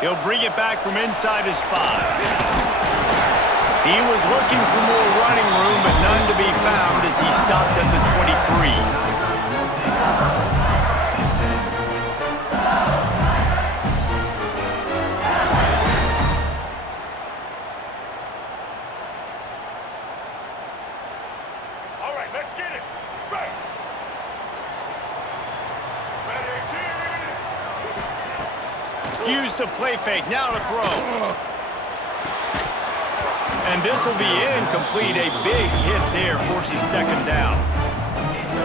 He'll bring it back from inside his 5. He was looking for more running room, but none to be found as he stopped at the 23. Use the play fake, now to throw. And this will be incomplete. A big hit there forces second down.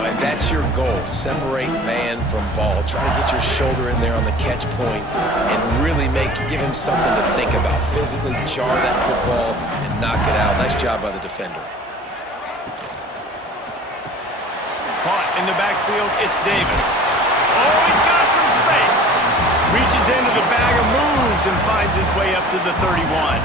And that's your goal. Separate man from ball. Try to get your shoulder in there on the catch point and really give him something to think about. Physically jar that football and knock it out. Nice job by the defender. Caught in the backfield, it's Davis. Oh, he's got some space. Reaches into the bag of moves and finds his way up to the 31.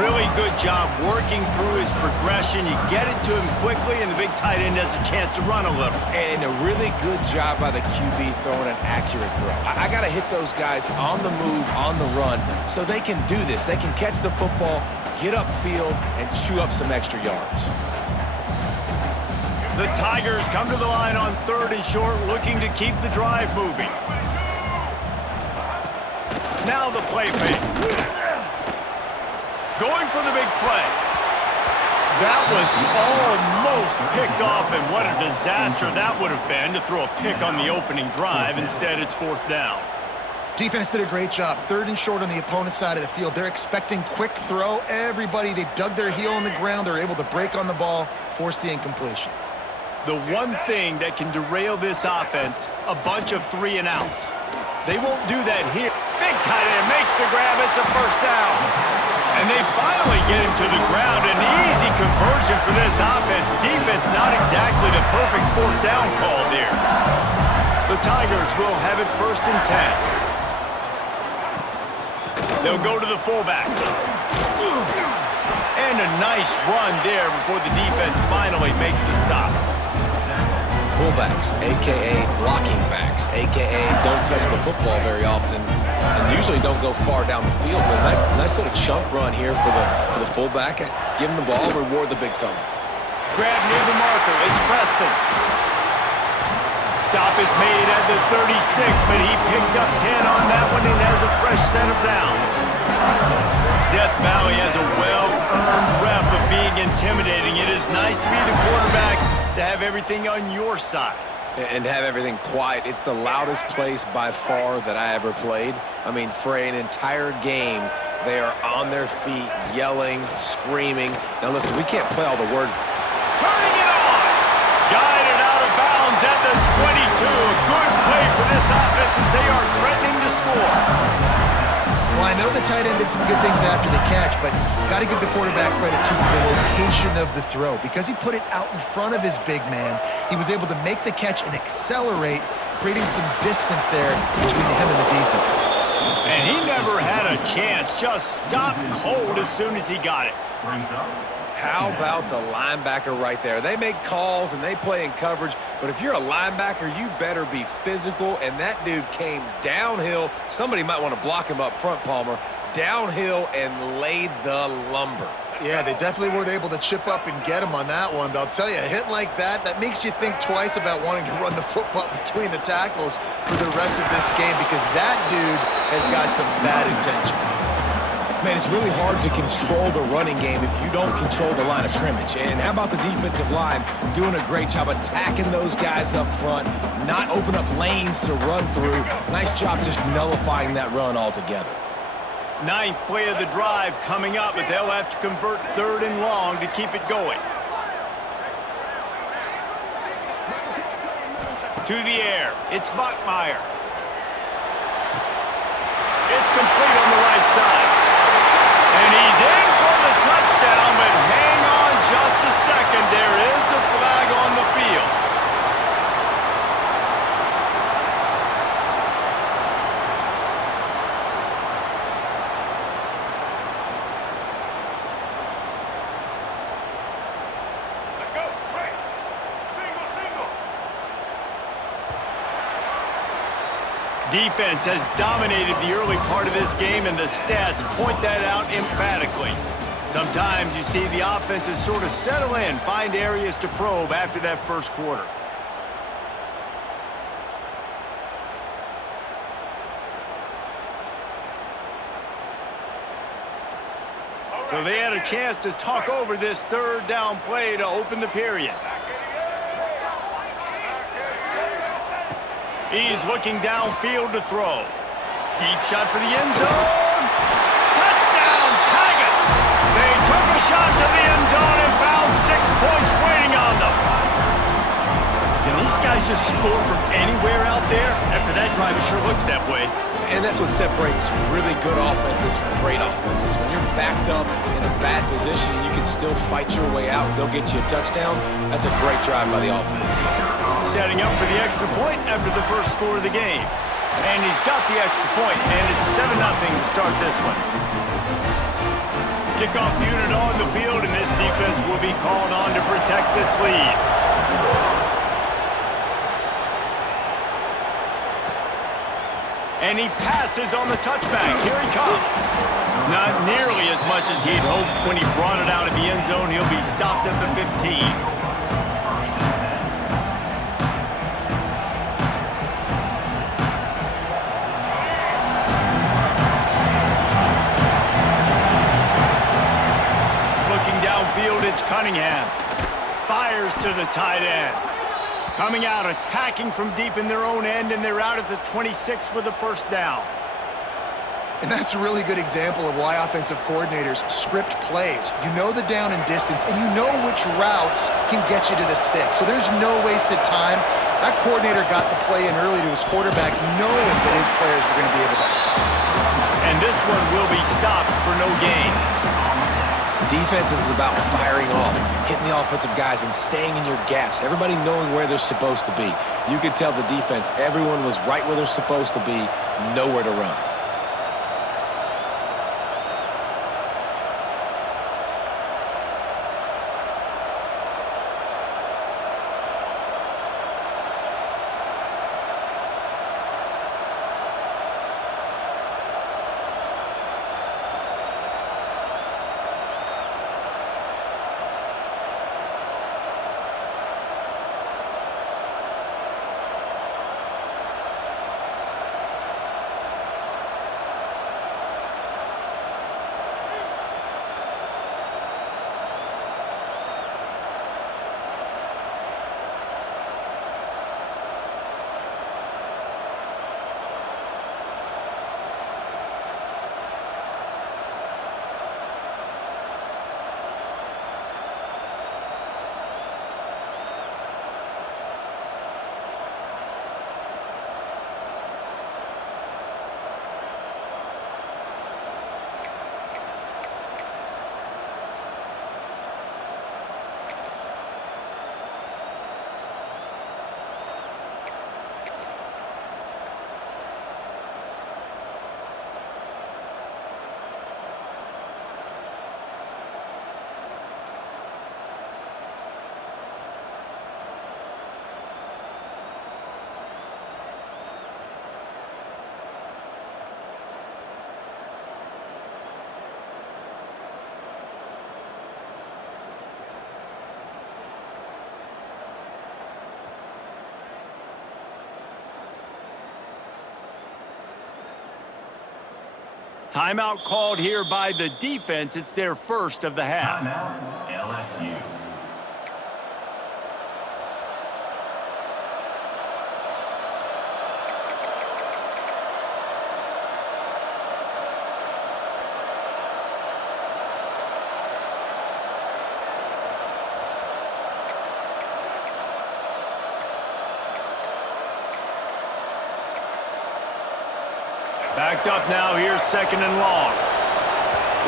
Really good job working through his progression. You get it to him quickly, and the big tight end has a chance to run a little. And a really good job by the QB throwing an accurate throw. I got to hit those guys on the move, on the run, so they can do this. They can catch the football, get upfield, and chew up some extra yards. The Tigers come to the line on 3rd and short, looking to keep the drive moving. Now the play fake. Going for the big play. That was almost picked off, and what a disaster that would have been to throw a pick on the opening drive. Instead, it's 4th down. Defense did a great job. 3rd and short on the opponent's side of the field. They're expecting quick throw. Everybody, they dug their heel on the ground. They're able to break on the ball, force the incompletion. The one thing that can derail this offense, a bunch of 3 and outs. They won't do that here. Big tight end makes the grab. It's a 1st down. And they finally get him to the ground. An easy conversion for this offense. Defense not exactly the perfect 4th down call there. The Tigers will have it 1st and 10. They'll go to the fullback. And a nice run there before the defense finally makes the stop. Fullbacks, a.k.a. blocking backs, a.k.a. don't touch the football very often and usually don't go far down the field. But nice little chunk run here for the fullback. Give him the ball, reward the big fella. Grab near the marker. It's Preston. Stop is made at the 36, but he picked up 10 on that one and has a fresh set of downs. Death Valley has a well-earned rep of being intimidating. It is nice to be the quarterback, to have everything on your side. And have everything quiet. It's the loudest place by far that I ever played. I mean, for an entire game, they are on their feet, yelling, screaming. Now listen, we can't play all the words. Turning it on! Guided out of bounds at the 22. A good play for this offense as they are threatening to score. Well, I know the tight end did some good things after the catch, but got to give the quarterback credit to the location of the throw. Because he put it out in front of his big man, he was able to make the catch and accelerate, creating some distance there between him and the defense. And he never had a chance, just stopped cold as soon as he got it. How about the linebacker right there? They make calls and they play in coverage, but if you're a linebacker, you better be physical, and that dude came downhill. Somebody might want to block him up front, Palmer. Downhill and laid the lumber. Yeah, they definitely weren't able to chip up and get him on that one, but I'll tell you, a hit like that makes you think twice about wanting to run the football between the tackles for the rest of this game, because that dude has got some bad intentions. Man, it's really hard to control the running game if you don't control the line of scrimmage. And how about the defensive line doing a great job attacking those guys up front, not open up lanes to run through. Nice job just nullifying that run altogether. 9th play of the drive coming up, but they'll have to convert 3rd and long to keep it going. To the air, it's Buckmeyer. It's complete on the right side. And he's in for the touchdown, but hang on just a second. There is a flag on the field. Let's go. Right. Single. Defense has dominated the early part of this game, and the stats point that out emphatically. Sometimes you see the offenses sort of settle in, find areas to probe after that first quarter. So they had a chance to talk over this third down play to open the period. He's looking downfield to throw. Deep shot for the end zone. Touchdown, Tigers! They took a shot to the end zone and found 6 points waiting on them. Can these guys just score from anywhere out there? After that drive, it sure looks that way. And that's what separates really good offenses from great offenses. When you're backed up in a bad position and you can still fight your way out, they'll get you a touchdown. That's a great drive by the offense. Setting up for the extra point after the first score of the game. And he's got the extra point, and it's 7-0 to start this one. Kickoff unit on the field, and this defense will be called on to protect this lead. And he passes on the touchback. Here he comes. Not nearly as much as he'd hoped when he brought it out of the end zone. He'll be stopped at the 15. Looking downfield, it's Cunningham. Fires to the tight end. Coming out, attacking from deep in their own end, and they're out at the 26 with a first down. And that's a really good example of why offensive coordinators script plays. You know the down and distance, and you know which routes can get you to the stick. So there's no wasted time. That coordinator got the play in early to his quarterback, knowing that his players were going to be able to execute. And this one will be stopped for no gain. Defense is about firing off, hitting the offensive guys, and staying in your gaps. Everybody knowing where they're supposed to be. You could tell the defense, everyone was right where they're supposed to be, nowhere to run. Timeout called here by the defense. It's their first of the half. Timeout, LSU. Backed up now, here's second and long.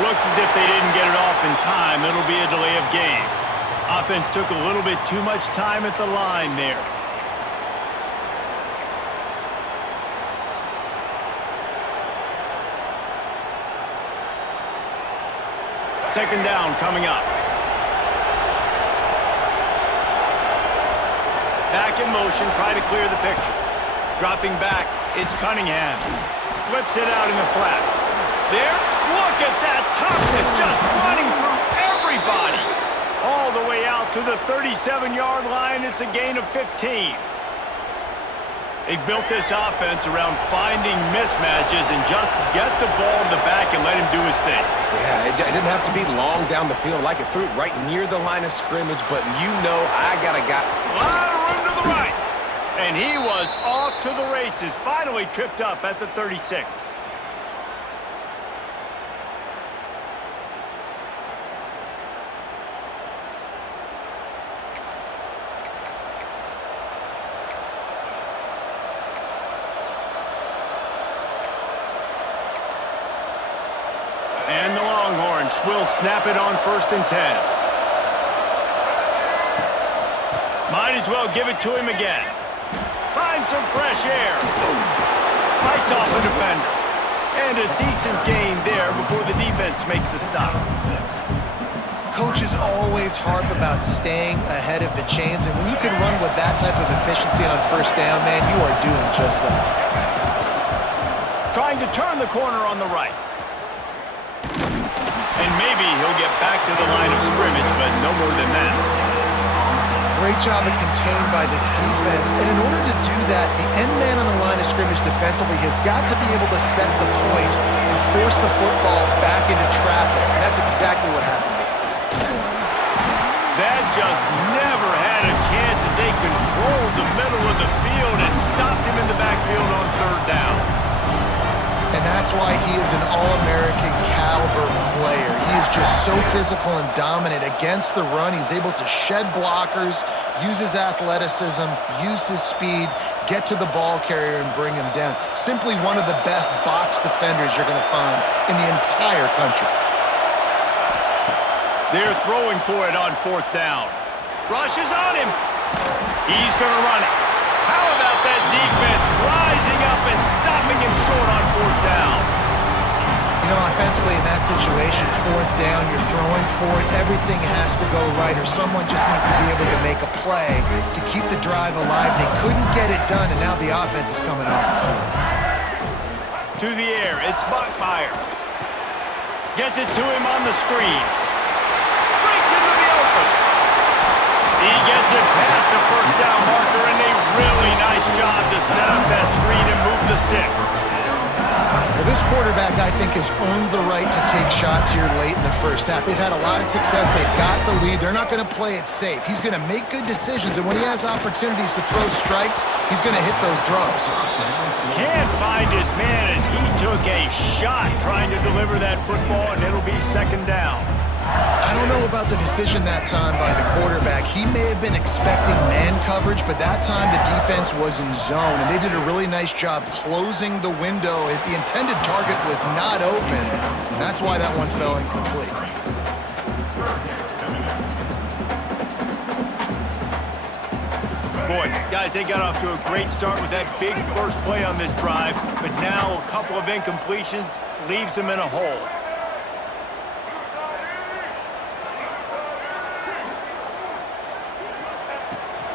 Looks as if they didn't get it off in time. It'll be a delay of game. Offense took a little bit too much time at the line there. Second down coming up. Back in motion, try to clear the picture. Dropping back. It's Cunningham. Flips it out in the flat. There. Look at that toughness just running through everybody. All the way out to the 37-yard line. It's a gain of 15. They've built this offense around finding mismatches and just get the ball to the back and let him do his thing. Yeah, it didn't have to be long down the field. Like it threw it right near the line of scrimmage, but you know I got a guy. A lot of room to the right. And he was off to the races, finally tripped up at the 36. And the Longhorns will snap it on 1st and 10. Might as well give it to him again. Find some fresh air. Fights off a defender. And a decent gain there before the defense makes the stop. Coaches always harp about staying ahead of the chains, and when you can run with that type of efficiency on 1st down, man, you are doing just that. Trying to turn the corner on the right. And maybe he'll get back to the line of scrimmage, but no more than that. Great job of contained by this defense, and in order to do that, the end man on the line of scrimmage defensively has got to be able to set the point and force the football back into traffic, and that's exactly what happened. That just never had a chance as they controlled the middle of the field and stopped him in the backfield on 3rd down. And that's why he is an All-American caliber player. He is just so physical and dominant against the run. He's able to shed blockers, use his athleticism, use his speed, get to the ball carrier and bring him down. Simply one of the best box defenders you're going to find in the entire country. They're throwing for it on 4th down. Rush is on him. He's going to run it. How about that defense rising up and stopping him short on 4th down? You know, offensively in that situation, 4th down, you're throwing for it, everything has to go right, or someone just needs to be able to make a play to keep the drive alive. They couldn't get it done, and now the offense is coming off the field. To the air, it's Buckmeyer. Gets it to him on the screen. Breaks into the open. He gets it past the 1st down marker, and a really nice job to set up that screen and move the sticks. Well, this quarterback, I think, has earned the right to take shots here late in the 1st half. They've had a lot of success. They've got the lead. They're not going to play it safe. He's going to make good decisions, and when he has opportunities to throw strikes, he's going to hit those throws. Can't find his man as he took a shot trying to deliver that football, and it'll be 2nd down. I don't know about the decision that time by the quarterback. He may have been expecting man coverage, but that time the defense was in zone, and they did a really nice job closing the window. The intended target was not open, and that's why that one fell incomplete. Boy, guys, they got off to a great start with that big first play on this drive, but now a couple of incompletions leaves them in a hole.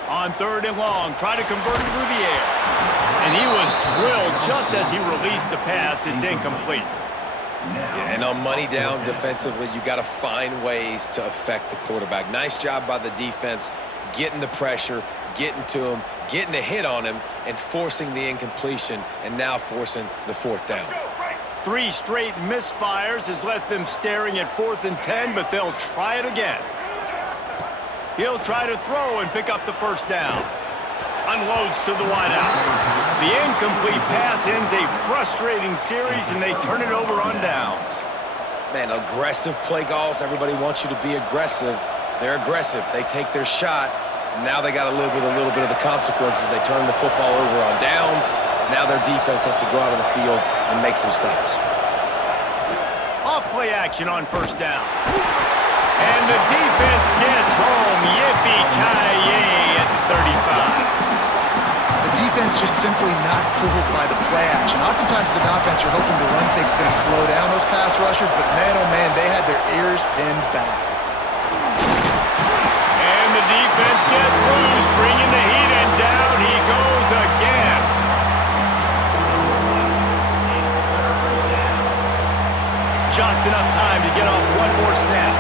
On 3rd and long, try to convert it through the air. And he was drilled just as he released the pass. It's incomplete. Yeah, and on money down defensively, you got to find ways to affect the quarterback. Nice job by the defense, getting the pressure, getting to him, getting a hit on him, and forcing the incompletion, and now forcing the 4th down. 3 straight misfires has left them staring at 4th and 10, but they'll try it again. He'll try to throw and pick up the 1st down. Unloads to the wideout. The incomplete pass ends a frustrating series, and they turn it over on downs. Man, aggressive play calls. Everybody wants you to be aggressive. They're aggressive. They take their shot. Now they got to live with a little bit of the consequences. They turn the football over on downs. Now their defense has to go out on the field and make some stops. Off play action on 1st down. And the defense gets home. Yippee-ki-yay at the 35. The defense just simply not fooled by the play action. Oftentimes as an offense, you're hoping the run fake's going to slow down those pass rushers, but man, oh man, they had their ears pinned back. And the defense gets loose, bringing the heat, and down he goes again. just enough time to get off one more snap.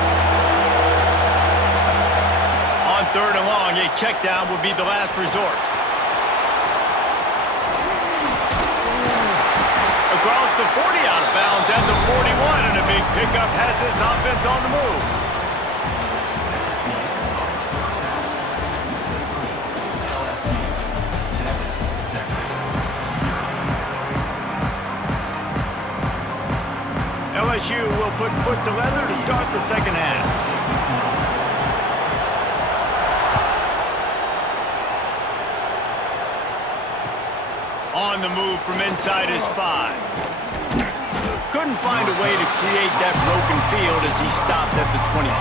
On 3rd and long, a check down would be the last resort. Across the 40 out of bounds and the 41, and a big pickup has this offense on the move. LSU will put foot to leather to start the second half. On the move from inside his 5. Couldn't find a way to create that broken field as he stopped at the 25.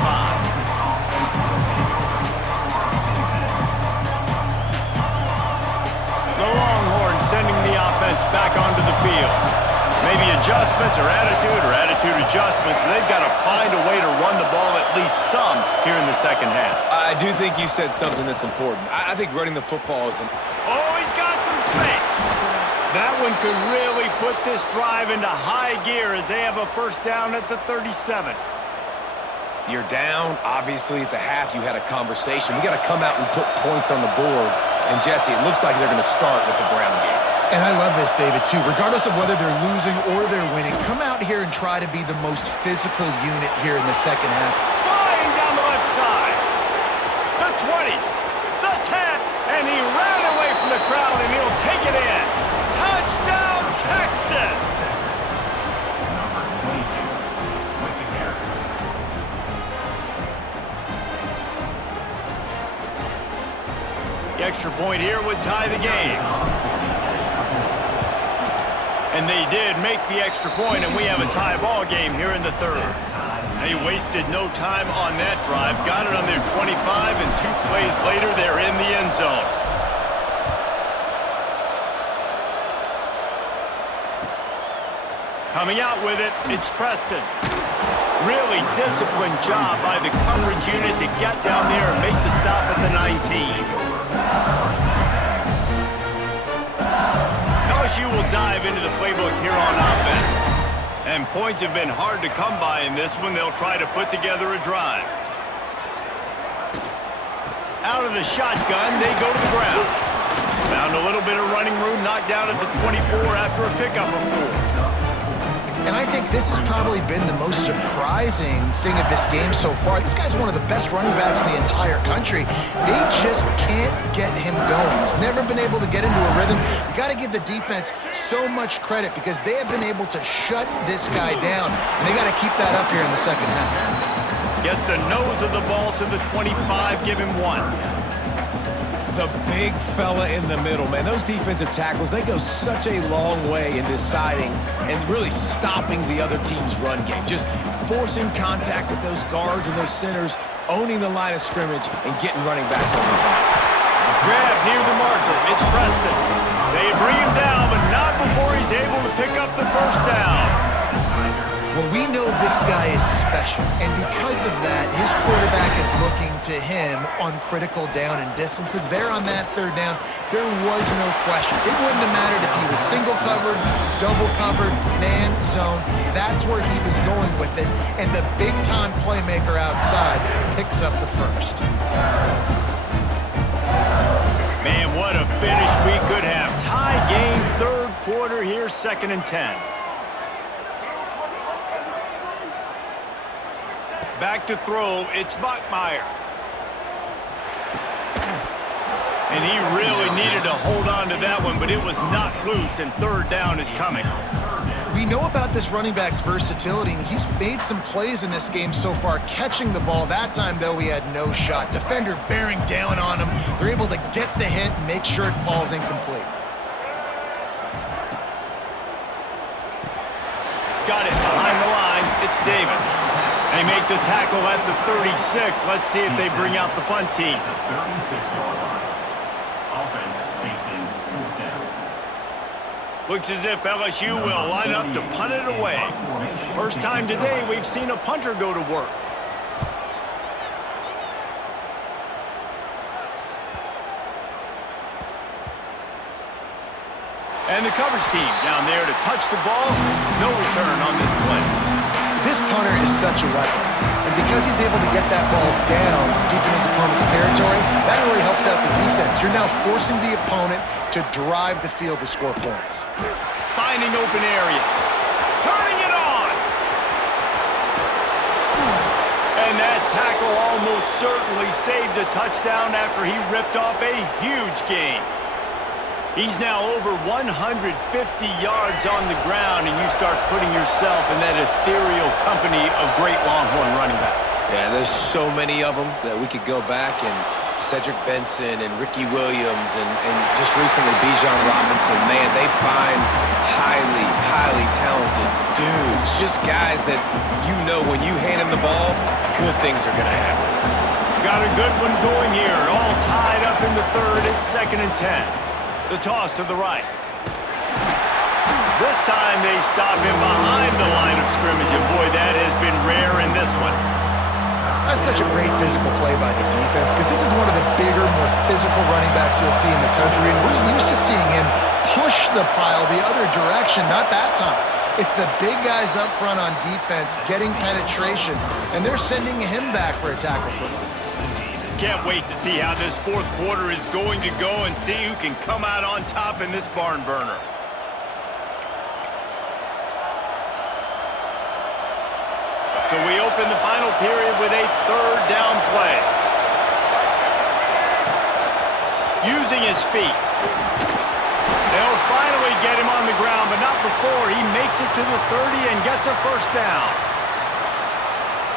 The Longhorns sending the offense back onto the field. Maybe adjustments or attitude adjustments, but they've got to find a way to run the ball at least some here in the second half. I do think you said something that's important. I think running the football is Oh, he's got some space. That one could really put this drive into high gear as they have a first down at the 37. You're down. Obviously, at the half, you had a conversation. We got to come out and put points on the board. And, Jesse, it looks like they're going to start with the ground game. And I love this, David, too. Regardless of whether they're losing or they're winning, come out here and try to be the most physical unit here in the second half. Flying down the left side. The 20. The 10. And he ran away from the crowd, and he'll take it in. Touchdown, Texas! The extra point here would tie the game. And they did make the extra point, and we have a tie ball game here in the 3rd. They wasted no time on that drive. Got it on their 25, and 2 plays later, they're in the end zone. Coming out with it, it's Preston. Really disciplined job by the coverage unit to get down there and make the stop at the 19. LSU will dive into the playbook here on offense. And points have been hard to come by in this one. They'll try to put together a drive. Out of the shotgun, they go to the ground. Found a little bit of running room, knocked down at the 24 after a pickup of 4. And I think this has probably been the most surprising thing of this game so far. This guy's one of the best running backs in the entire country. They just can't get him going. He's never been able to get into a rhythm. You got to give the defense so much credit because they have been able to shut this guy down. And they got to keep that up here in the second half. Gets the nose of the ball to the 25, give him 1. The big fella in the middle, man. Those defensive tackles, they go such a long way in deciding and really stopping the other team's run game. Just forcing contact with those guards and those centers, owning the line of scrimmage, and getting running backs on the back. Grab near the marker. It's Preston. They bring him down, but not before he's able to pick up the first down. Well, we know this guy is special, and because of that, his quarterback is looking to him on critical down and distances. There on that 3rd down, there was no question. It wouldn't have mattered if he was single covered, double covered, man, zone. That's where he was going with it, and the big-time playmaker outside picks up the first. Man, what a finish we could have. Tie game, 3rd quarter here, 2nd and 10. Back to throw, it's Bachmeier. And he really needed to hold on to that one, but it was not loose, and 3rd down is coming. We know about this running back's versatility, and he's made some plays in this game so far, catching the ball. That time, though, he had no shot. Defender bearing down on him. They're able to get the hit and make sure it falls incomplete. Got it behind the line, it's Davis. They make the tackle at the 36. Let's see if they bring out the punt team. Looks as if LSU will line up to punt it away. First time today we've seen a punter go to work. And the coverage team down there to touch the ball. No return on this play. This punter is such a weapon. And because he's able to get that ball down deep in his opponent's territory, that really helps out the defense. You're now forcing the opponent to drive the field to score points. Finding open areas. Turning it on. And that tackle almost certainly saved a touchdown after he ripped off a huge gain. He's now over 150 yards on the ground, and you start putting yourself in that ethereal company of great Longhorn running backs. Yeah, there's so many of them that we could go back, and Cedric Benson and Ricky Williams and just recently Bijan Robinson. Man, they find highly, highly talented dudes. Just guys that you know when you hand them the ball, good things are going to happen. Got a good one going here. All tied up in the third. It's 2nd and 10. The toss to the right. This time they stop him behind the line of scrimmage, and boy, that has been rare in this one. That's such a great physical play by the defense because this is one of the bigger, more physical running backs you'll see in the country, and we're used to seeing him push the pile the other direction, not that time. It's the big guys up front on defense getting penetration, and they're sending him back for a tackle for loss. Can't wait to see how this fourth quarter is going to go and see who can come out on top in this barn burner. So we open the final period with a 3rd down play. Using his feet. They'll finally get him on the ground, but not before he makes it to the 30 and gets a 1st down.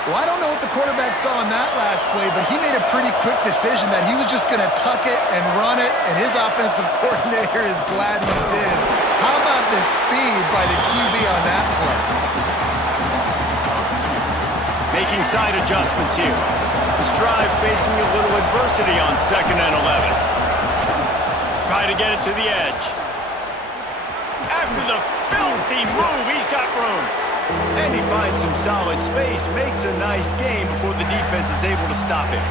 Well, I don't know what the quarterback saw in that last play, but he made a pretty quick decision that he was just going to tuck it and run it, and his offensive coordinator is glad he did. How about the speed by the QB on that play? Making side adjustments here. This drive facing a little adversity on 2nd and 11. Try to get it to the edge. After the filthy move, he's got room. And he finds some solid space, makes a nice game before the defense is able to stop him.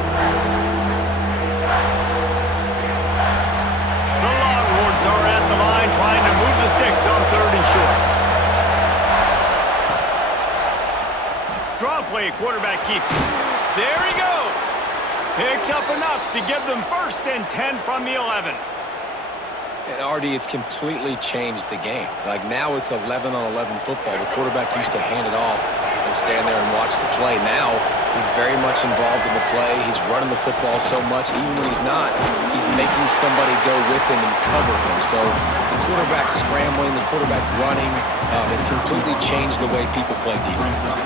The Longhorns are at the line trying to move the sticks on 3rd and short. Draw play, quarterback keeps it. There he goes. Picks up enough to give them 1st and 10 from the 11. And Artie, it's completely changed the game. Like now it's 11-on-11 football. The quarterback used to hand it off and stand there and watch the play. Now he's very much involved in the play. He's running the football so much. Even when he's not, he's making somebody go with him and cover him. So the quarterback scrambling, the quarterback running has completely changed the way people play defense.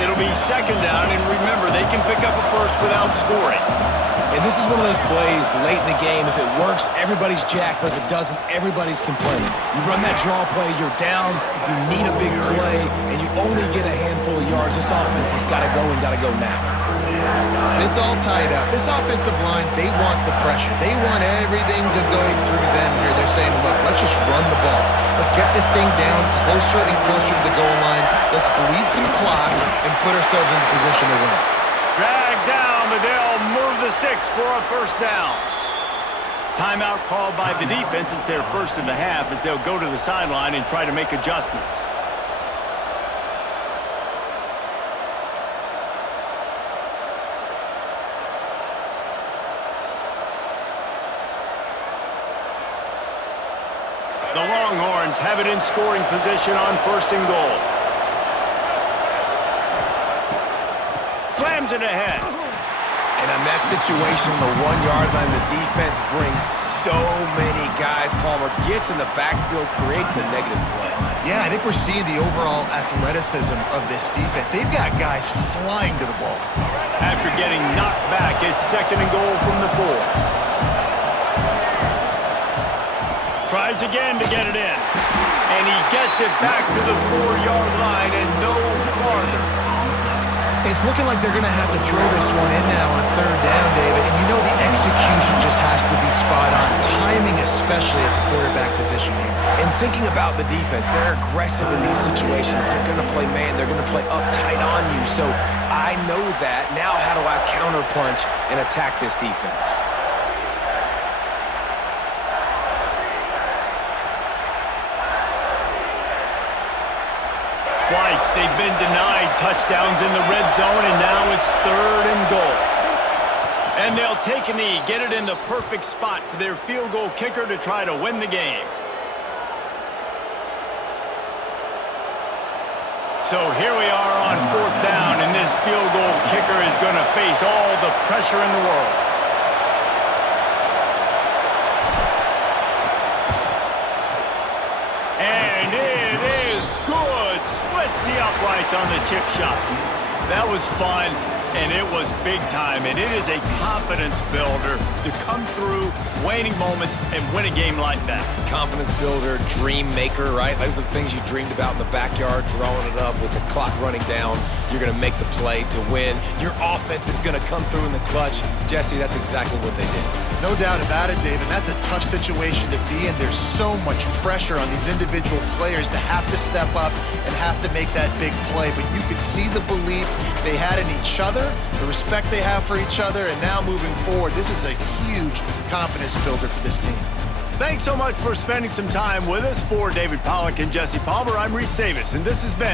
It'll be 2nd down, and remember, they can pick up a 1st without scoring. And this is one of those plays late in the game. If it works, everybody's jacked, but if it doesn't, everybody's complaining. You run that draw play, you're down, you need a big play, and you only get a handful of yards. This offense has got to go and got to go now. It's all tied up. This offensive line, they want the pressure. They want everything to go through them here. They're saying, look, let's just run the ball. Let's get this thing down closer and closer to the goal line. Let's bleed some clock and put ourselves in a position to win. Dragged down, but they'll move the sticks for a 1st down. Timeout called by the defense. It's their 1st of the half as they'll go to the sideline and try to make adjustments. The Longhorns have it in scoring position on 1st and goal. Slams it ahead. And on that situation, the 1-yard line, the defense brings so many guys. Palmer gets in the backfield, creates the negative play. Yeah, I think we're seeing the overall athleticism of this defense. They've got guys flying to the ball. After getting knocked back, it's 2nd and goal from the 4. Tries again to get it in. And he gets it back to the 4-yard line and no farther. It's looking like they're going to have to throw this one in now on 3rd down, David. And you know the execution just has to be spot on. Timing especially at the quarterback position here. And thinking about the defense, they're aggressive in these situations. They're going to play man. They're going to play uptight on you. So I know that. Now how do I counterpunch and attack this defense? Twice twice they've been denied touchdowns in the red zone, and now it's 3rd and goal. And they'll take a knee, get it in the perfect spot for their field goal kicker to try to win the game. So here we are on 4th down, and this field goal kicker is going to face all the pressure in the world. And it is good. Splits the uprights on the chip shot. That was fun, and it was big time, and it is a confidence builder to come through waning moments and win a game like that. Confidence builder, dream maker, right? Those are the things you dreamed about in the backyard, drawing it up with the clock running down. You're going to make the play to win. Your offense is going to come through in the clutch. Jesse, that's exactly what they did. No doubt about it, David. That's a tough situation to be in. There's so much pressure on these individual players to have to step up and have to make that big play. But you could see the belief they had in each other, the respect they have for each other, and now moving forward, this is a huge confidence builder for this team. Thanks so much for spending some time with us. For David Pollack and Jesse Palmer, I'm Reese Davis, and this has been